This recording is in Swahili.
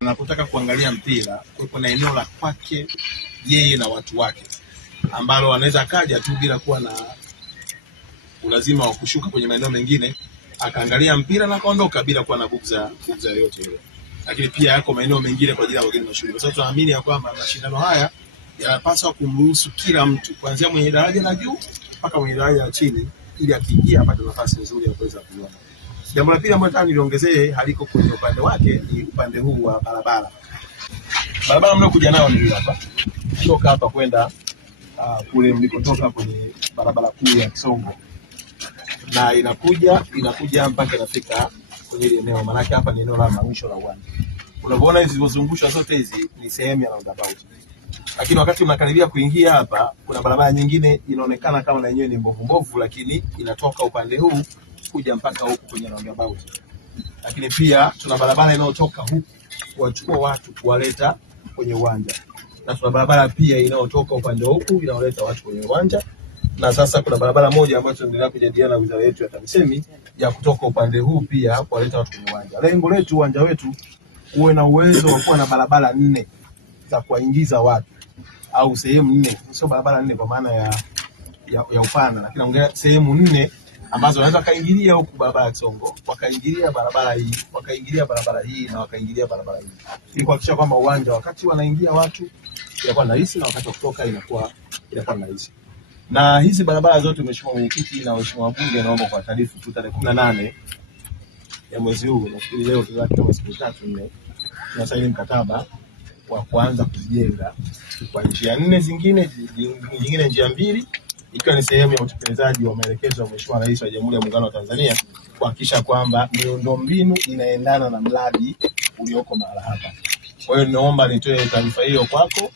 Anapotaka kuangalia mpira kuwepo na eneo la kwake yeye na watu wake, ambalo anaweza akaja tu bila kuwa na ulazima wa kushuka kwenye maeneo mengine, akaangalia mpira na kaondoka bila kuwa na bugza yoyote ile. Lakini pia yako maeneo mengine kwa ajili ya wageni mashuhuri, kwa sababu tunaamini ya kwamba mashindano haya yanapaswa kumruhusu kila mtu kuanzia mwenye daraja la juu mpaka mwenye daraja la chini, ili akiingia apate nafasi nzuri ya kuweza kuona. Jambo la pili ambalo nataka niliongezee haliko kwenye upande wake ni upande huu wa barabara. Barabara mnayokuja nayo ni hapa. Kutoka hapa kwenda kule mlikotoka kwenye barabara kuu ya Kisongo. Na inakuja mpaka inafika kwenye ile eneo, maana hapa ni eneo la mwisho la uwanja. Unapoona hizi zilizozungushwa zote hizi ni sehemu ya roundabout. Lakini wakati unakaribia kuingia hapa kuna barabara nyingine inaonekana kama na yenyewe ni mbovu, lakini inatoka upande huu kuja mpaka huku kwenye roundabout. Lakini pia tuna barabara inayotoka huku kuwachukua watu kuwaleta kwenye uwanja. Na tuna barabara pia inayotoka upande huku inawaleta watu kwenye uwanja. Na sasa kuna barabara moja ambayo tunaendelea kujadiliana na wizara yetu ya TAMISEMI ya kutoka upande huu pia kuwaleta watu kwenye uwanja. Lengo letu uwanja wetu uwe na uwezo wa kuwa na barabara 4 za kuwaingiza watu, au sehemu 4, sio barabara 4 kwa maana ya upana, lakini naongea sehemu 4 ambazo wanaweza kaingilia huku barabara ya Kisongo, wakaingilia barabara hii, wakaingilia barabara hii na wakaingilia barabara hii. Ili kuhakikisha kwamba uwanja wakati wanaingia watu inakuwa rahisi na wakati wa kutoka inakuwa rahisi. Na hizi barabara zote Mheshimiwa Mwenyekiti na Mheshimiwa Bunge, naomba kwa taarifa tu tarehe 18 ya mwezi huu, nafikiri leo tunataka siku 3-4 tunasaini mkataba wa kuanza kujenga kwa njia 4 zingine njia 2, ikiwa ni sehemu ya utekelezaji wa maelekezo ya Mheshimiwa Rais wa Jamhuri ya Muungano wa Tanzania kuhakikisha kwamba miundombinu inaendana na mradi ulioko mahali hapa. Kwa hiyo naomba nitoe taarifa hiyo kwako.